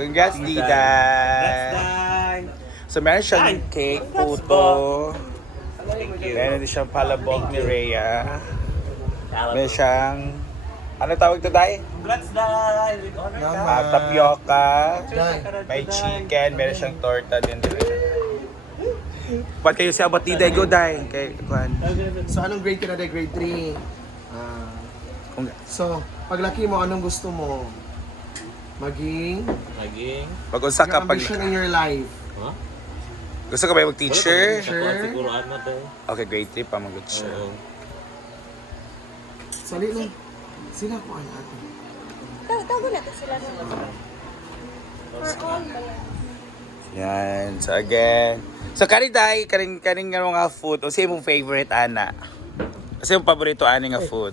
Congrats, Diday! So, meron siyang cake, puto. Thank you. Meron din siyang palabok ni Rhea. Meron siyang... Ano tawag ito, Day? Congrats, Day! With honor, Day! Tapioca. May chicken. Meron siyang torta din. Ba't kayo siya ba't Diday? Go, Day. Kay Juan. So, anong grade ka na, Day? Grade 3. So, paglaki mo, anong gusto mo? Maging Pag-unsa ka pag... ambition in your life. Huh? Gusto ka ba mag-teacher? Teacher? Siguro ano to? Okay, grade 3 pa mag-teacher. Oo. Sali lang. Sila ko ang ate. Tago na to sila naman. For all ba yan? Yan. So again. So kaniday, kaning nga mga food. O siya mong favorite, Ana? Kasi yung paborito, Ana nga food?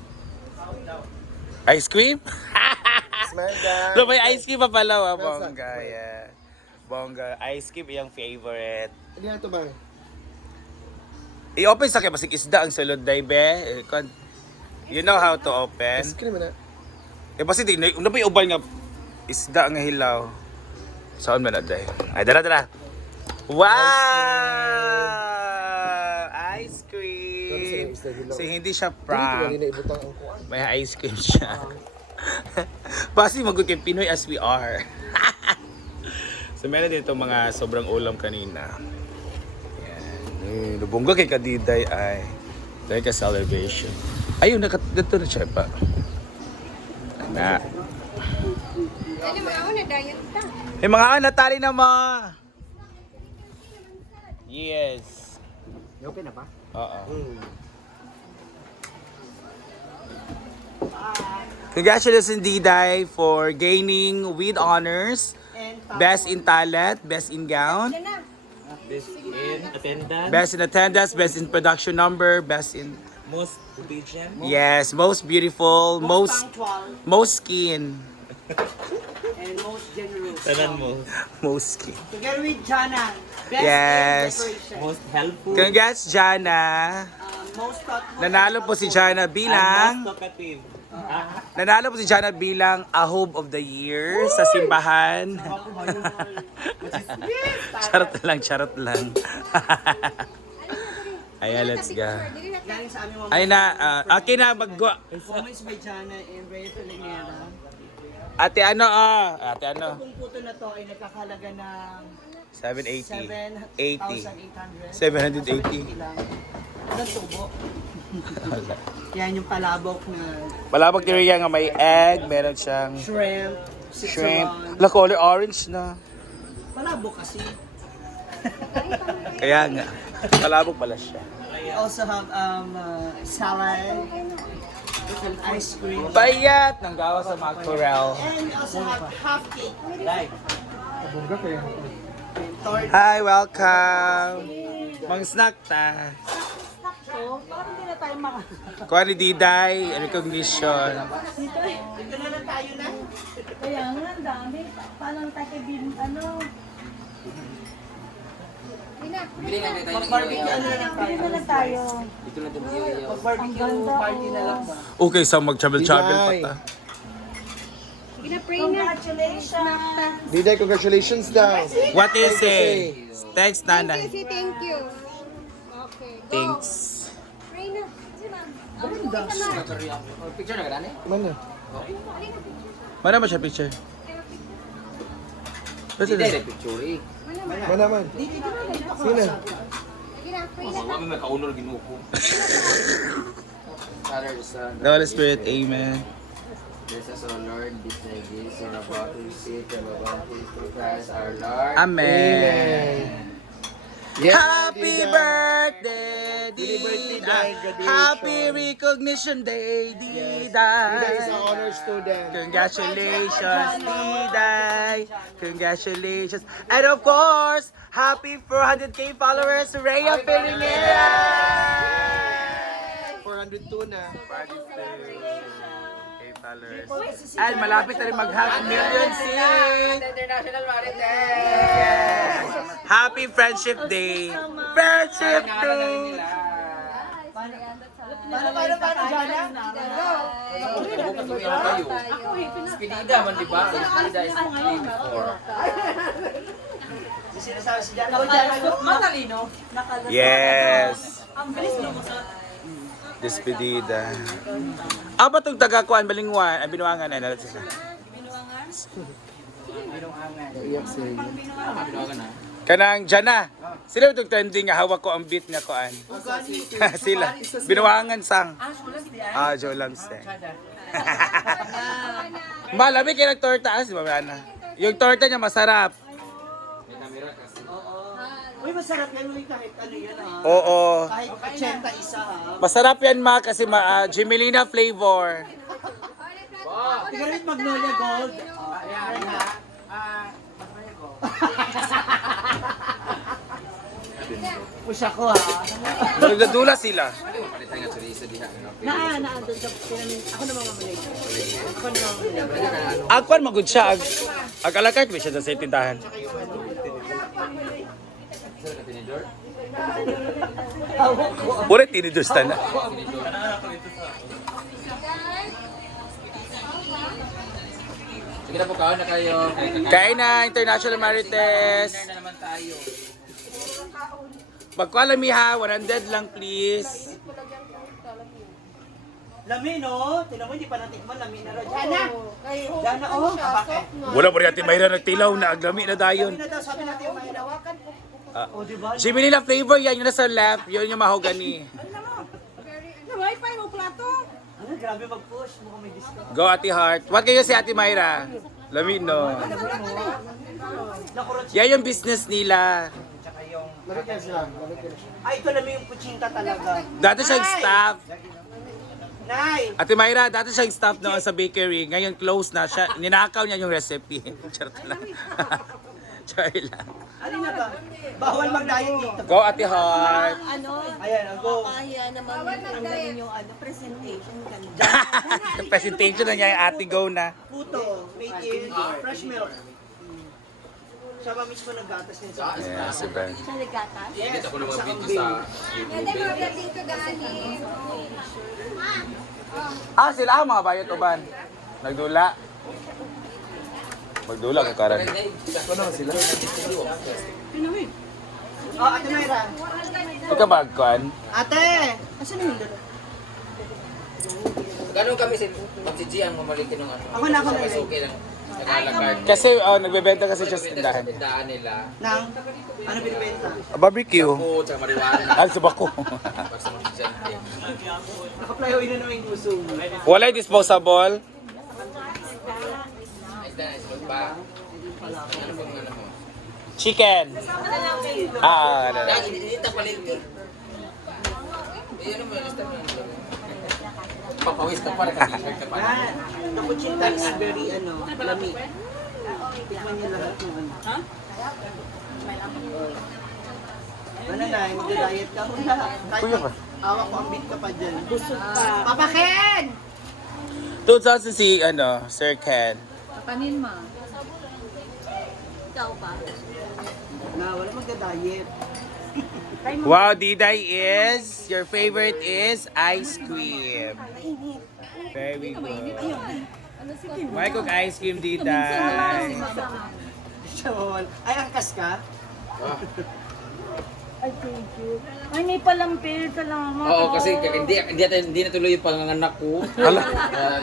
Ice cream? Smell guys. So may ice cream pa pala, bongga. Yeah. Bongga. Ice cream yung favorite. Hindi na ito ba? I-open sa kaya masig isda ang sulod, day, be. You know how to open? Ice cream na. Basta di, ano ba yung ubal nga isda nga hilaw? Saan ba na, day? Ay, dala. Wow! Ice cream! So, hindi siya prank. Hindi na ibutang ang kuwan. May ice cream siya. Basi mag-good kay Pinoy as we are. So, meron dito mga sobrang ulam kanina. Yan. Lubongga kay Kadiday ay dahil ka celebration. Ayun, dito na siya pa. Na. Dali mo ako na diet ta. May mga natali na mo. Yes. Okay na ba? Oo. Congratulations, Diday, for gaining with honors. Best in talent, best in gown, Yan na. Best in attendance. best in attendance, best in production number, best in... Most obedient. Yes, most beautiful, most skin. And most generous. Tanan mo. Most skin. Together with Jana, best Yes. in decoration. Most helpful. Congrats, Jana. Most thoughtful. Nanalo po si Jana And bilang... most talkative. Nanalo po si Jana bilang Ahob of the Year sa simbahan. Charot lang. Ayan, let's go. Galing sa aming mga Ay na, okay na, performance by Jana and Rhea Felinera. Ate ano, ate ano? Kung puto na to ay nagkakalaga ng 780. 7,800. 780. lang. Ilang tubo? Yan yung palabok na Malabag ni Rhea nga may egg, meron siyang shrimp, shrimp. sitsuron. La color orange na. Palabok kasi. Kaya nga, malabog pala siya. We also have salad, ice cream, Bayat ng gawa sa mackerel. and we also have half cake. Bongga kayo. Tort. Hi, welcome. Mang snack ta. So, parang hindi na tayo Kuha ni Diday, recognition. Dito na lang tayo na. Kaya nga, ang dami. Paano tayo bin, ano? Mag-barbecue ano na lang tayo. Bili na lang tayo. Mag-barbecue party na lang ba? Okay, sa mag-travel-travel pa ta. Sige na, pray na. Congratulations. Diday, congratulations daw. What is it? Thanks, nanay. Say thank you. Okay, go. Thanks. Pray na. Sige na. Picture na. Mana? Mana ba siya picture? Ba't sila? Mana man? Sino? Sige na, pray na. The Holy Spirit, Amen. Bless us, O Lord, this day gifts are about to receive from above through Christ our Lord. Amen. Happy birthday, Diday! Happy recognition day, Diday is Diday! an honor student. Congratulations, Diday! Congratulations! And of course, happy 400k followers, Rhea Felinera! 402 na. Followers. And malapit na rin mag-half million si International Maritime! Yes. Happy Friendship Day! Friendship Day! Paano, Jana? Bukas mo yan kayo. Spinida man, di ba? Spinida is before. Sinasabi si Jana. Matalino. Yes. Ang bilis lumusot. Despedida. Ba itong taga-kuan, balingwan, ay binuangan, ay nalat siya. Iyak siya. Kanang Jana. Sila itong trending nga hawak ko ang beat nga kuan. Sila. Binuangan sang. Jo lang siya. Malami kayo ng torta. Si Mamana. Yung torta niya masarap. Uy, masarap yan. Uy, kahit ano yan ha. Oo. Kahit 80 isa ha. Masarap yan ma kasi Gemelina flavor. Tignan Magnolia Gold. Ayan ha. Push ako ha. Nagdadula sila. Doon sa pyramid. Ako na mamamali. Ako na mamamali. Agkuan magud siya. Ag alakart ba siya sa tindahan? Pura tinidors na. Sige na po, kaon na kayo. Kain na, International Marites. Na naman tayo. Pagkualami ha, 100 lang please. Lami no? Tinan mo, hindi pa natikman. Lami na rin. Jana! Jana oh. Bakit? Wala po rin natin Mayra nagtilaw na aglami na dayon. Sabi na daw, sabi natin yung mahirawakan. O diba? Gemelina flavor yan, yung nasa left, yun yung mahogany. Wi-Fi mo plato. Ano, grabe mag-push. Mukhang may discount. Go Ate Heart. What kayo si Ate Mayra? Lami no. Nakurot Yan yung business nila. Lalagyan siya. Lalagyan siya. Ay, ito lami yung kuchinta talaga. Dati siyang staff. Nay! Ate Mayra, dati siyang staff noon sa bakery. Ngayon close na siya. Ninakaw niya yung recipe. Charot lang. Charot lang. Ano na ba? Bawal mag-diet dito. Go Ate Heart. Ano? Ayan, ang go. Kaya naman tanggalin yung presentation ganda. Presentation na niya yung Ate Go na. Puto, made in fresh milk. Siya ba mismo naggatas din sa Yeah, si Ben. Sa ligatas. Kita ko ng mga video sa YouTube. dito gani. Sila ang mga bayot uban. Nagdula. Magdula ko karan. Oh, Ate Mayra. Ikaw ba kuan? Ate! Asan yung lolo? Ganun kami si G ang mamalitin ng ano. Ako na, ako na. Mas okay lang. Nag-alakart. Kasi nagbebenta kasi siya sa tindahan. Sa tindahan nila. Nang? Ano binibenta? Barbecue. Po, tsaka marijuana. Sa bako. Pag sa mga estudyante. Nakaplayo na naman yung gusto mo. Walay disposable. Nice na, nice ba? Ano bang ano mo? Chicken. Ano. Lagi, dinita palinti. Ano mo, lista mo. Papawis ka pa, naka-t-shirt ka pa. Yan. The kuchinta is very, lami. Tikman niya lahat ng ano. Ha? Ano na, mag-diet ka? Wala. Kuya ba? Awa ko ang beat ka pa dyan. Busog pa. Papa Ken! 2,000 si Sir Ken. Kapanin mo. Ikaw ba? Na, wala mag-diet. Wow, Diday is, your favorite is ice cream. Very good. Why cook ice cream, Diday? Siya mawal. Ay, angkas ka? Ay, thank you. Ay, may palampil. Salamat. Oo, kasi hindi natuloy yung panganganak ko. Hala.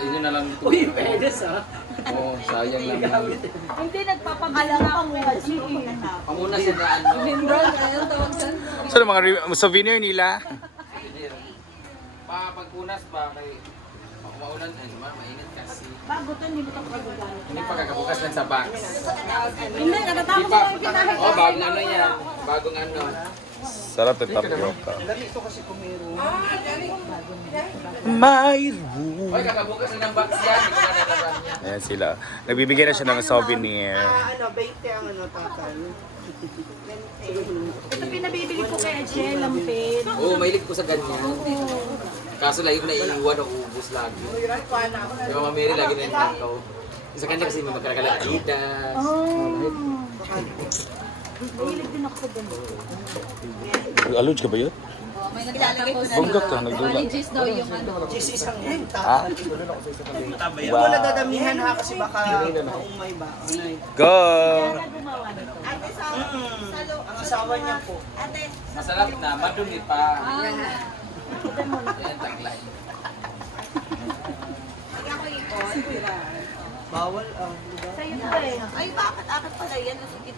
Yun na lang. Uy, pedes ha? Oo, sayang lang. Hindi, nagpapagalang pa mo. Pamuna sa daan, no? Lindol, ayun tawag sa... So, mga souvenir nila. Pagpunas ba kay maulan mainit kasi. Bago to, hindi mo ito pagagalang. Hindi pa kakabukas lang sa box. Hindi, natatapos ko lang pinahit. Oh, bagong ano yan. Bagong ano. Sarap yung tapioca. Lami ito kasi kung meron. My room. Oy, kakabukas lang ng box yan. Hindi ko na nalaman yan. Ayan sila. Nagbibigay na siya ng souvenir. 20 ang tatay. Ito pinabibili ko kay Ajel, lampil. Oo, mahilig ko sa ganyan. Kaso lagi ko naiiwan o ubus lagi. Yung Mama Mary lagi na yung takaw. Sa kanya kasi may magkakala Adidas. Aloj ka ba yun? May nagtatapos. Bongga ka, nagdula. Allergies daw yung ano. Just isang henta. Ha? Huwag mo na dadamihan ha kasi baka maumay ba. Anay. Go! Ate, sa Ang asawa niya po. Ate, Masarap na, madumi pa. Yan. Yan, taglay. Ako ipon. Bawal Sa'yo na eh. Ay, bakit? Akin pala yan. Sige,